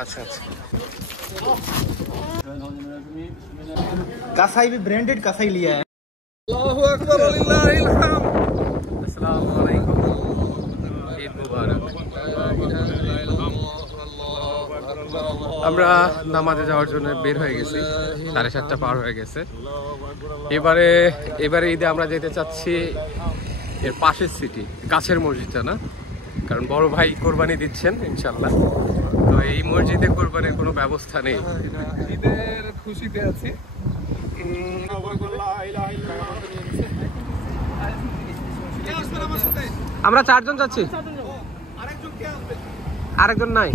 अच्छा अच्छा कसाई भी ब्रांडेड कसाई लिया है। अल्लाहु अकबर लिल्लाहिल हम्द। अस्सलामु अलैकुम, ঈদ মুবারক। আমরা নামাজে যাওয়ার জন্য বের হয়ে গেছি, 7:30 পার হয়ে গেছে। এবারে ঈদে আমরা যেতে চাচ্ছি এর পাশের সিটি, কাছের মসজিদটা না, কারণ বড় ভাই কোরবানি দিচ্ছেন ইনশাল্লাহ। তো এই মসজিদে কোরবানির কোনো ব্যবস্থা নেই, ঈদের খুশিতে আছি। আমরা 4 জন যাচ্ছি, আরেকজন নাই।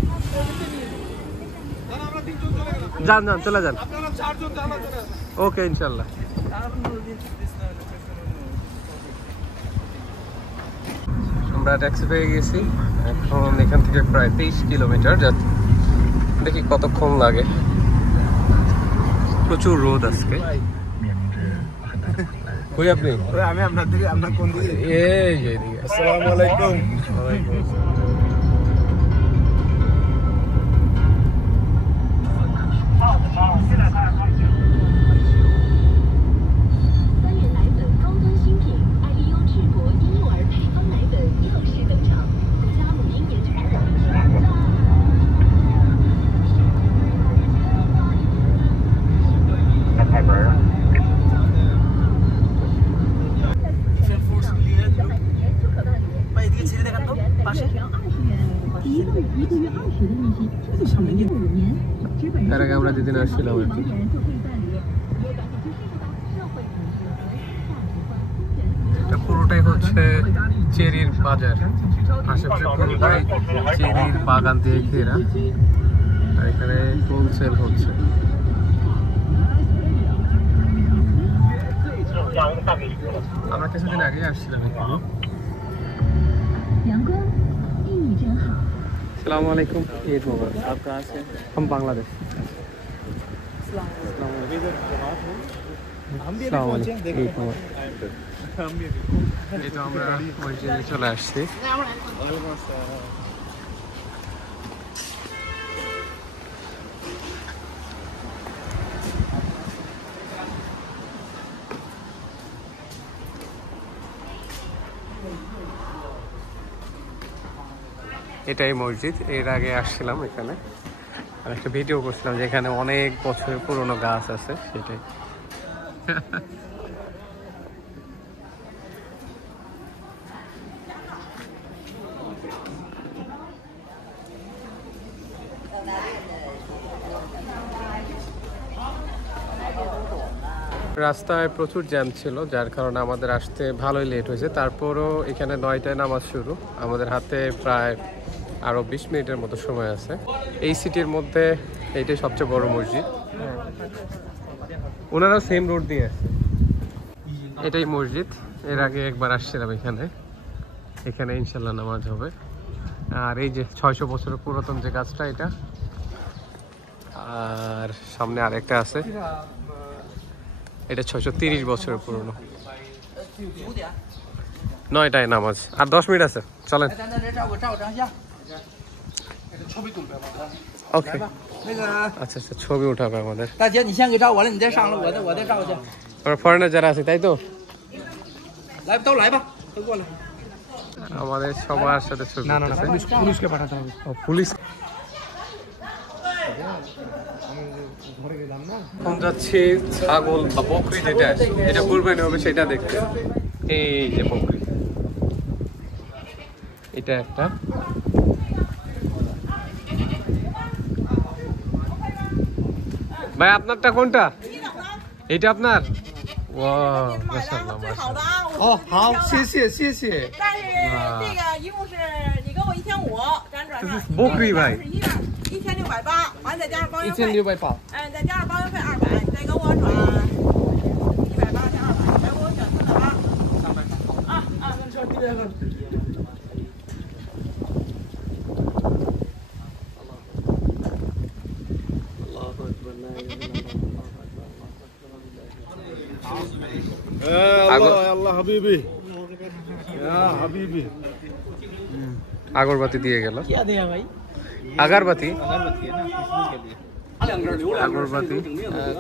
যান যান চলে যান, ওকে ইনশাল্লাহ। আমরা ট্যাক্সি পেয়ে গেছি, এখন এখান থেকে প্রায় 23 কিলোমিটার। দেখি কতক্ষণ লাগে। প্রচুর রোদ আজকে। কই আপনি? আমি আপনার দিকে, আপনার কোন দিকে? এই যে এদিকে। আসসালামু আলাইকুম। তার আগে আমরা যেদিন আসছিলাম আর কি, এটা পুরোটাই হচ্ছে চেরির বাজার। আশেপাশে পুরোটাই চেরির বাগান দিয়ে ঘেরা, আর এখানে হোলসেল হচ্ছে। আমরা কিছুদিন আগে আসছিলাম এখানে। अस्सलामु अलैकुम, ईद मुबारक। आप कहाँ से? हम बांग्लादेश। এই তো আমরা মসজিদে চলে আসছি। এটাই মসজিদ, এর আগে আসছিলাম এখানে আর একটা ভিডিও করছিলাম যেখানে অনেক বছরের পুরনো গাছ আছে, সেটাই। রাস্তায় প্রচুর জ্যাম ছিল, যার কারণে আমাদের আসতে ভালোই লেট হয়েছে। তারপরও এখানে 9টায় নামাজ শুরু, আমাদের হাতে প্রায় আরও 20 মিনিটের মতো সময় আছে। এই সিটির মধ্যে এইটাই সবচেয়ে বড় মসজিদ। ওনারাও সেম রোড দিয়ে আছে। এটাই মসজিদ, এর আগে একবার আসছিলাম এখানে। এখানে ইনশাল্লাহ নামাজ হবে। আর এই যে 600 বছরের পুরাতন যে গাছটা এটা, আর সামনে আরেকটা আছে, এটা 630 বছরের পুরনো। 9টায় নামাজ, আর 10 মিনিট আছে, চলেন। ওকে আচ্ছা আচ্ছা, ছবি উঠাবে আমাদের। ফরেনার যারা আছে তাই তো, আমাদের সবার সাথে ছবি। না না, পুলিশকে পাঠাতে হবে। ও পুলিশ। এখন যাচ্ছি ছাগল বা বকরি যেটা, এটা কুরবানি হবে সেটা দেখতে। এই যে বকরি, এটা একটা। ভাই আপনারটা কোনটা? এটা আপনার? ওয়াও মাশাআল্লাহ মাশাআল্লাহ। ও হাউ, 谢谢谢谢。但是这个一共是你给我1500，咱转上。বকরি ভাই1680，完再加上包邮费。1680。再加上包邮费200，你再给我转180加200，再给我选400八。300。那车这边个。हबीबी আগরবাতি দিয়ে গেল क्या दिया भाई আগরবাতি अगरबत्ती है ना किसके लिए আগরবাতি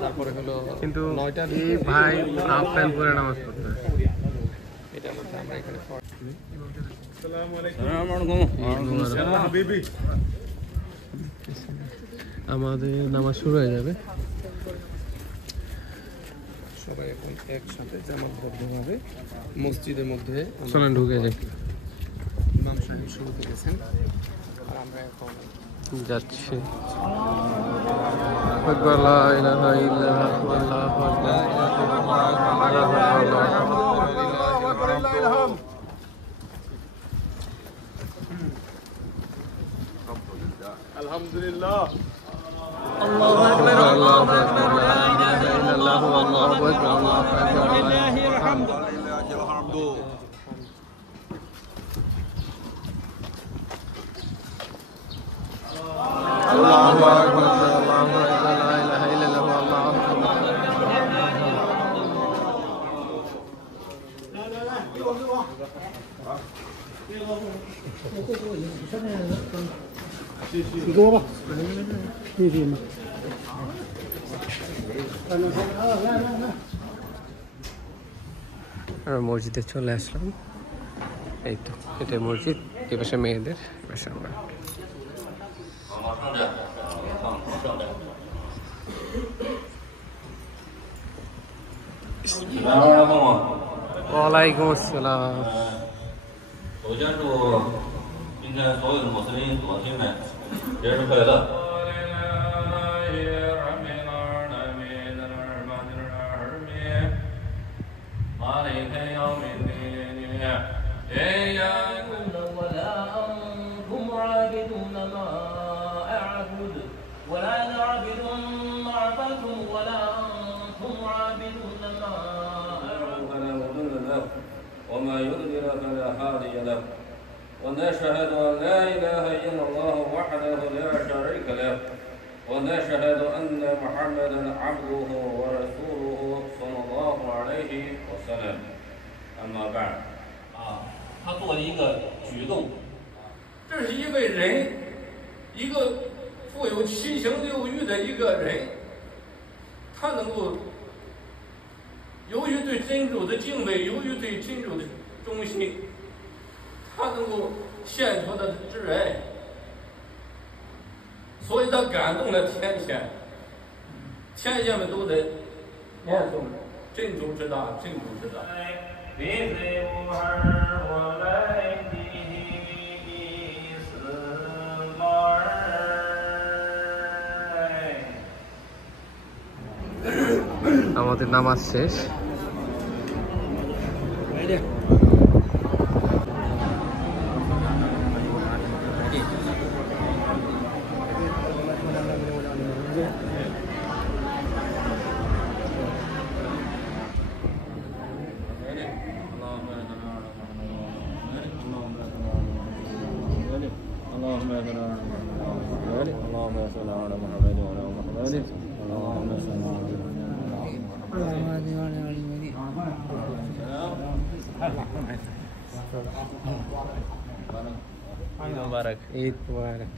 তারপরে হলো কিন্তু এই ভাই হাফ প্যান্ট পরে নামাজ পড়তে এটা মধ্যে আমরা এখানে हबीबी আমাদের নামাজ শুরু হয়ে যাবে সবাই এখন একসাথে জামাতবদ্ধ হবে মসজিদের মধ্যে চলেন ঢুকে যাই ইমাম সাহেব শুরু করেছেন আর আমরা এখন যাচ্ছি আকবার লা ইলাহা ইল্লাল্লাহ আল্লাহু আকবার अल्हम्दुलिल्लाह আল্লাহু আকবার আল্লাহু আকবার লা ইলাহা ইল্লাল্লাহ আল্লাহু আকবার আল্লাহু আকবার लिल्लाहिल हम्द Allahu akbar Allahu akbar la ilaha illallah Allahu akbar আমরা মসজিদে চলে আসলাম এই তো এটা মসজিদ এই পাশে মেয়েদের পাশে আমরা ওয়ালাইকুম আসসালাম 首先祝今天所有的穆斯林左亲们节日快乐。ولا أنا عابد ما عبدتم ولا أنتم عابدون ما أعبد فلا مضل له وما يضلل فلا هادي له ونشهد أن لا إله إلا الله وحده لا شريك له ونشهد أن محمدا عبده ورسوله صلى الله عليه وسلم أما بعد 他做了一个举动，这是一个人，一个富有七情六欲的一个人，他能够由于对真主的敬畏，由于对真主的忠心，他能够献出他的挚爱，所以他感动了天仙，天仙们都在念诵真主之大，真主之大。আমাদের নামাজ শেষ ঈদ মুবারক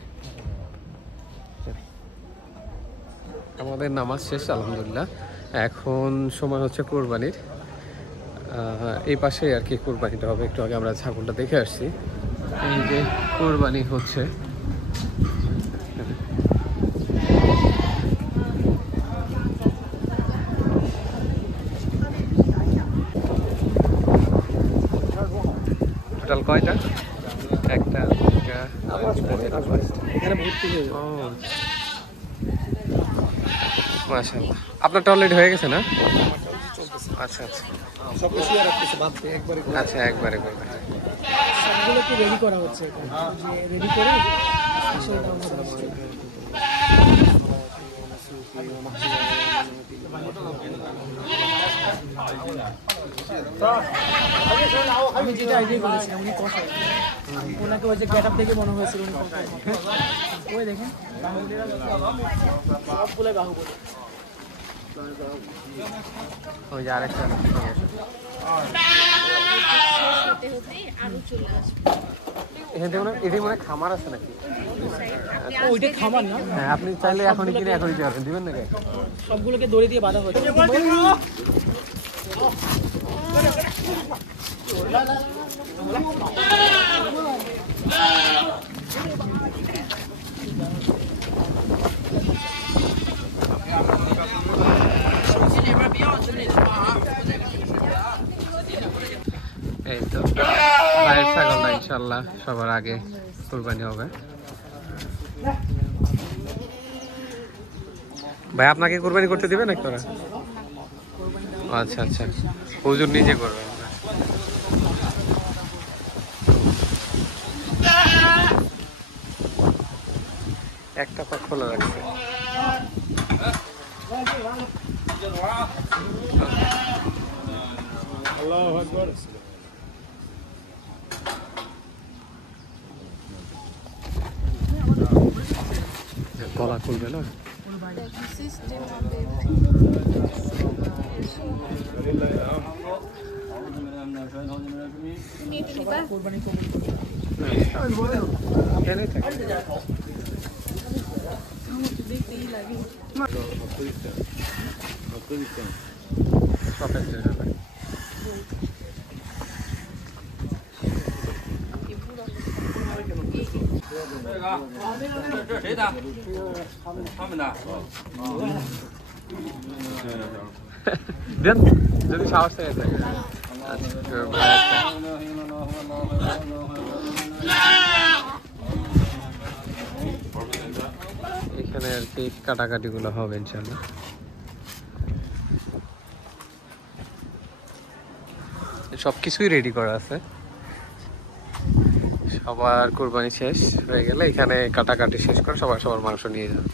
আমাদের নামাজ শেষ আলহামদুলিল্লাহ এখন সময় হচ্ছে কুরবানির এই পাশে আর কি কুরবানিটা হবে একটু আগে আমরা ছাগলটা দেখে আসছি এই যে কুরবানি হচ্ছে টোটাল কয়টা একটা এখানে ভর্তি হয়ে যাবে মাশাআল্লাহ আপনার টয়লেট হয়ে গেছে না আচ্ছা আচ্ছা সব কিছু আর কিছু বাদ দিয়ে একবারে আচ্ছা একবারে করবেন সবগুলো কি রেডি করা হচ্ছে এখন যে রেডি করে সেটা আমি যেটা আইডিয়া করেছি উনি কষাই ওনাকে ওই যে গেট আপ দেখে মনে হয়েছিল উনি কষাই ওই দেখেন সবগুলো বাহুবলী ওই যে আরেকটা এটি মনে খামার আছে নাকি? ওইটা খামার না? হ্যাঁ, আপনি চাইলে এখনই কিনে এখনই দিতে পারবেন। দিবেন নাকি? সবগুলোকে দড়ি দিয়ে বাঁধা হচ্ছে। এই তো মায়ের ছাগলটা ইনশাল্লাহ সবার আগে কুরবানি হবে। ভাই আপনাকে কুরবানি করতে দিবে নাকি তোরা? আচ্ছা আচ্ছা, হুজুর নিজে করবে। একটা পা খোলা রাখছে। আল্লাহু আকবার। গলা খুলবে না?这是谁的？他们的。দেন যদি সাহস থাকে। এখানে আর কি কাটাকাটি গুলো হবে ইনশাল্লাহ। সবকিছুই রেডি করা আছে, সবার কুরবানি শেষ হয়ে গেলে এখানে কাটাকাটি শেষ করে সবার সবার মাংস নিয়ে যাবে।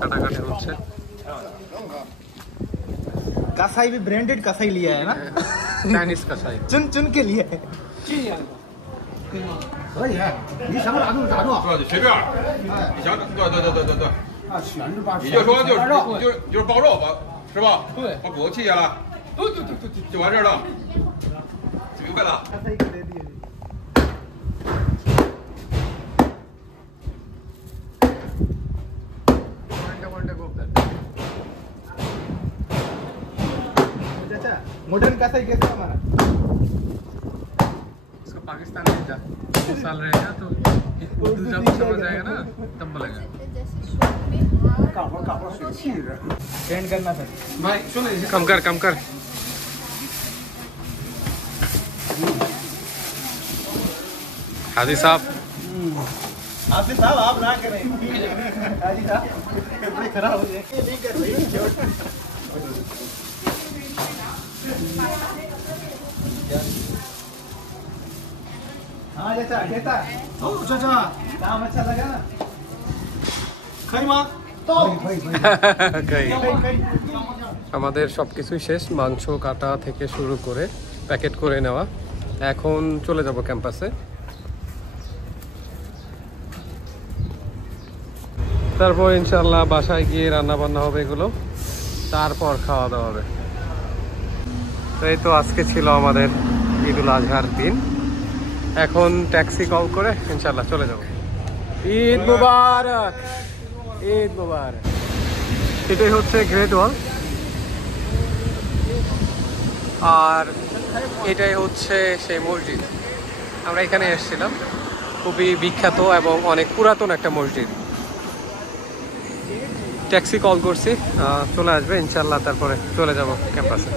काटाकाटी होच्छे। कसाई भी ब्रांडेड कसाई लिया है ना? चाइनीज कसाई चुन चुन के लिए है।可以，你想咋弄咋弄，随便，你想对，你就说就是包肉吧，是吧？对，把骨头切下来，就完事儿了，明白了。मॉडर्न कसाई कैसा हमारा? इसको पाकिस्तान में जा 2 साल रहेगा तो उर्दू जब समझ आएगा ना तब बोलेगा। ट्रेंड करना सर। भाई सुन कम कर हाजी साहब आप ना करें। हाजी साहब खराब हो जाए नहीं कर रही। हाँ चाचा कैसा? ओ चाचा काम अच्छा लगा ना? खाई माँ तो আমাদের সবকিছুই শেষ, মাংস কাটা থেকে শুরু করে প্যাকেট করে নেওয়া। এখন চলে যাব ক্যাম্পাসে। তারপর ইনশাআল্লাহ বাসায় গিয়ে রান্না বান্না হবে, এগুলো তারপর খাওয়া দাওয়া হবে। তো এই তো আজকে ছিল আমাদের ঈদুল আজহার দিন। এখন ট্যাক্সি কল করে ইনশাআল্লাহ চলে যাব। ঈদ মুবারক, ঈদ মুবারক। এটাই হচ্ছে গ্রেট ওয়াল, আর এটাই হচ্ছে সেই মসজিদ। আমরা এখানে এসেছিলাম, খুবই বিখ্যাত এবং অনেক পুরাতন একটা মসজিদ। ট্যাক্সি কল করছি, চলে আসবে ইনশাআল্লাহ, তারপরে চলে যাব ক্যাম্পাসে।